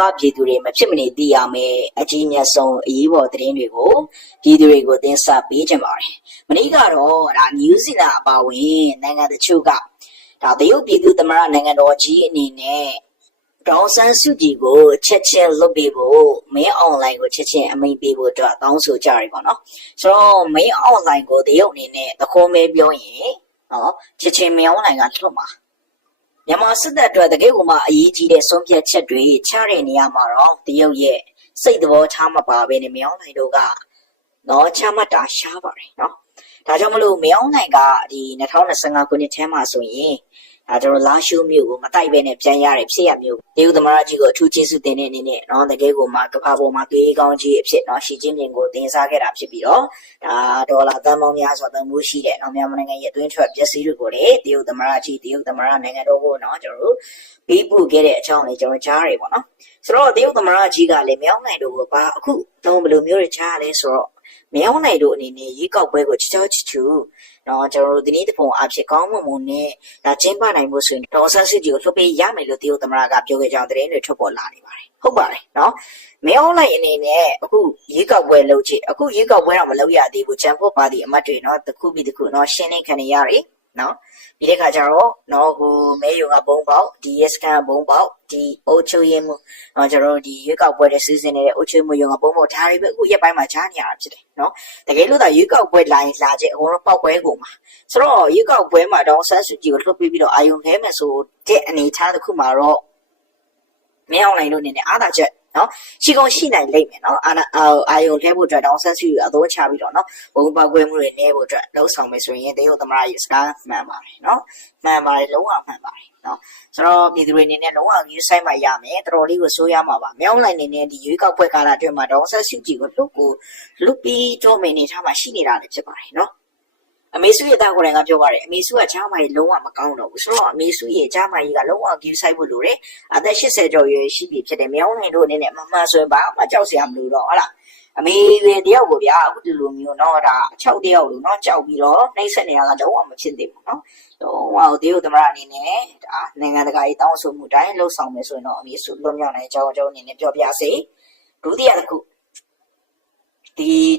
ပပြည်သူတွေမဖြစ်မနေသိရမယ်အကြီးမြတ်ဆုံးအရေးပေါ်သတင်းတွေကိုပြည်သူတွေကိုတင်ဆက်ပေးကြပါတယ်။မနေ့ကတော့ဒါနယူးဇီလန်အပါအဝင်နိုင်ငံတချို့ကဒါတရုတ်ပြည်သူသမ္မတနိုင်ငံတော်ကြီးအနေနဲ့ဒေါ်ဆန်းစုကြည်ကိုချက်ချင်းလွတ်ပေးဖို့မင်းအွန်လိုင်းကိုချက်ချင်းအမိန့်ပေးဖို့အတွက်တောင်းဆိုကြရပေါ့နော်။ဆိုတော့မင်းအွန်လိုင်းကိုတရုတ်အနေနဲ့သခိုးမဲပြောရင်နော်ချက်ချင်းမင်းအွန်လိုင်းကလွတ်မှာမြန်မာစစ်တပ်အတွက်တကယ်ကိုမှအရေးကြီးတဲ့ဆုံးဖြတ်ချက်တွေချတဲ့နေရာမှာတော့တရုတ်ရဲ့စိတ်သဘောထားမပါဘဲနဲ့မြောင်းနိုင်တို့ကတော့ချမှတ်တာရှားပါတယ်နော်ဒါကြောင့်မလို့မြောင်းနိုင်ကဒီ2025ခုနှစ်ထဲမှာဆိုရင်ဒါကျွန်တော်လာရှိုးမျိုးကိုမတိုက်ဘဲနဲ့ပြန်ရတဲ့ဖြစ်ရမျိုးတရုတ်သမ္မတကြီးကိုအထူးကျေးဇူးတင်တဲ့အနေနဲ့နော်တကယ်ကိုမှကမ္ဘာပေါ်မှာတွေးကောင်းကြီးအဖြစ်နော်ရှီကျင်းပင်ကိုတင်စားခဲ့တာဖြစ်ပြီးတော့ဒါဒေါ်လာသန်းပေါင်းများစွာသုံးမှုရှိတဲ့နော်မြန်မာနိုင်ငံရဲ့အတွင်းထွက်ပစ္စည်းတွေကိုလည်းတရုတ်သမ္မတကြီးတရုတ်သမ္မတနိုင်ငံတော်ကိုနော်ကျွန်တော်တို့ပေးပို့ခဲ့တဲ့အကြောင်းလေးကျွန်တော်ကြားရပေါ့နော်ဆိုတော့တရုတ်သမ္မတကြီးကလည်းမြောင်းနိုင်တို့ကိုဘာအခုတော့ဘယ်လိုမျိုးတွေကြားရလဲဆိုတော့မြောင်းနိုင်တို့အနေနဲ့ရေကောက်ပွဲကိုချောချချူနော်ကျွန်တော်တို့ဒီနေ့တပုံအဖြစ်ကောင်းမွန်မွန်နဲ့ဒါကျင်းပနိုင်မှုဆိုရင်ဒေါ်ဆန်းစုကြည်ကိုလွှတ်ပေးရမယ်လို့တရုတ်သမ္မတကပြောခဲ့ကြောင်းသတင်းတွေထွက်ပေါ်လာနေပါတယ်ဟုတ်ပါတယ်နော်မဲအွန်လိုင်းအနေနဲ့အခုရေကောက်ပွဲလုပ်ချင်အခုရေကောက်ပွဲတော့မလုပ်ရသေးဘူးချန်ဖို့ပါတီအမတ်တွေနော်တစ်ခုပြီးတစ်ခုနော်ရှင်းနေခံနေရတယ်နော်ဒီတဲ့ခါကျတော့နော်ဟိုမဲယုံကဘုံပေါက်ဒီရက်စကန်ဘုံပေါက်ဒီအိုချိုရဲမှုနော်ကျွန်တော်တို့ဒီရွေးကောက်ပွဲတဲ့စီစဉ်နေတဲ့အိုချိုမှုယုံကဘုံပေါက်ဒါတွေပဲအခုရက်ပိုင်းမှာကြားနေရတာဖြစ်တယ်နော်တကယ်လို့ဒါရွေးကောက်ပွဲလိုင်းလာချက်အကုန်လုံးပောက်ပွဲကုန်မှာဆိုတော့ရွေးကောက်ပွဲမှာတော့ဆန်းစုကြည်ကိုလွှတ်ပြီးတော့အာယုံခဲမယ်ဆိုတဲ့အနေထားတစ်ခုမှာတော့မင်းအောင်လိုင်းတို့နေနဲ့အားသာချက်နော်ရှိကုန်ရှိနိုင်လိမ့်မယ်နော်အာယုံထဲဖို့အတွက်တောင်းဆက်စုအသုံးချပြီးတော့နော်ဘုံပောက်ကွဲမှုတွေနေဖို့အတွက်လှုပ်ဆောင်မယ်ဆိုရင်တရုတ်သမ္မတရဲ့စကားမှန်ပါတယ်နော်မှန်ပါတယ်လုံးဝမှန်ပါတယ်နော်ဆိုတော့ပြည်သူတွေအနေနဲ့လုံးဝယူဆိုင်မှရမယ်တော်တော်လေးကိုစိုးရမှာပါမြောင်းလိုက်နေနဲ့ဒီရွေးကောက်ပွဲကာလအတွင်းမှာတောင်းဆက်စုကြည့်ကိုလွတ်ပြီးတော့မနေထားမှရှိနေတာလည်းဖြစ်ပါတယ်နော်အမေစုရဲ့တာကိုယ်တိုင်ကပြောပါတယ်အမေစုကချားမကြီးလုံးဝမကောင်းတော့ဘူးဆိုတော့အမေစုရဲ့ချားမကြီးကလုံးဝဂူးဆိုင်ဖို့လိုတယ်အသက်80ကျော်ရွယ်ရှိပြီဖြစ်တယ်မြောင်းနိုင်တို့အနေနဲ့မမှန်ဆိုရင်ဘာမှကြောက်စရာမလိုတော့ဟုတ်လားအမေရဲ့တယောက်ကိုဗျာအခုဒီလိုမျိုးတော့ဒါ6တယောက်လို့နော်ကြောက်ပြီးတော့နှိမ့်ဆက်နေတာကလုံးဝမဖြစ်သေးဘူးနော်လုံးဝတရုတ်သမ္မတအနေနဲ့ဒါနိုင်ငံတကာကြီးတောင်းဆိုမှုတိုင်းလှုပ်ဆောင်မယ်ဆိုရင်တော့အမေစုလွန်မြောက်နိုင်အကြောင်းအနေနဲ့ပြောပြစေဒုတိယတစ်ခု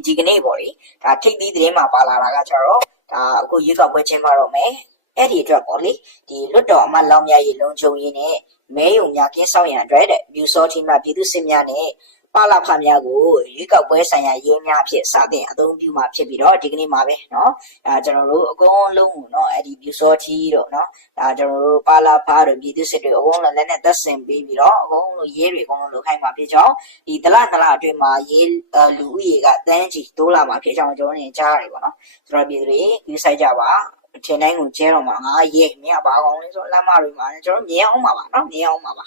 ဒီကနေ့ပေါ့လေဒါထိပ်သီးသတင်းမှာပါလာတာကကျတော့ဒါအခုရွေးကောက်ပွဲကျင်းပတော့မယ်အဲ့ဒီအတွက်ပေါ့လေဒီလွတ်တော်အမတ်လောင်မြရေးလုံခြုံရေးနဲ့မဲယုံများကင်းဆောင်ရန်အတွက်တဲ့မြူစောထီမှပြည်သူစစ်များနဲ့ပါလာဖများကိုရွေးကောက်ပွဲဆိုင်ရာရေးများဖြစ်စတဲ့အသုံးပြုမှာဖြစ်ပြီးတော့ဒီကနေ့မှာပဲเนาะဒါကျွန်တော်တို့အကုန်လုံးကိုเนาะအဲ့ဒီမြူစောထီတို့เนาะဒါကျွန်တော်တို့ပါလာဖတို့ပြည်သူစစ်တွေအကုန်လုံးလက်နဲ့သက်ဆင်ပြီးတော့အကုန်လုံးရေးတွေအကုန်လုံးလုပ်ခိုင်းမှာဖြစ်ကြောင်းဒီတလအတွင်းမှာရေးလူဦးရေကတန်းချီတိုးလာမှာဖြစ်ကြောင်းကျွန်တော်နေကြားရတယ်ပေါ့เนาะဆိုတော့ပြည်သူတွေယူဆိုင်ကြပါအထင်တိုင်းကိုကျဲတော့မှာငါရေးမြင်ပါကောင်းလဲဆိုလမ်းမတွေမှာကျွန်တော်မြင်အောင်ပါပါเนาะမြင်အောင်ပါပါ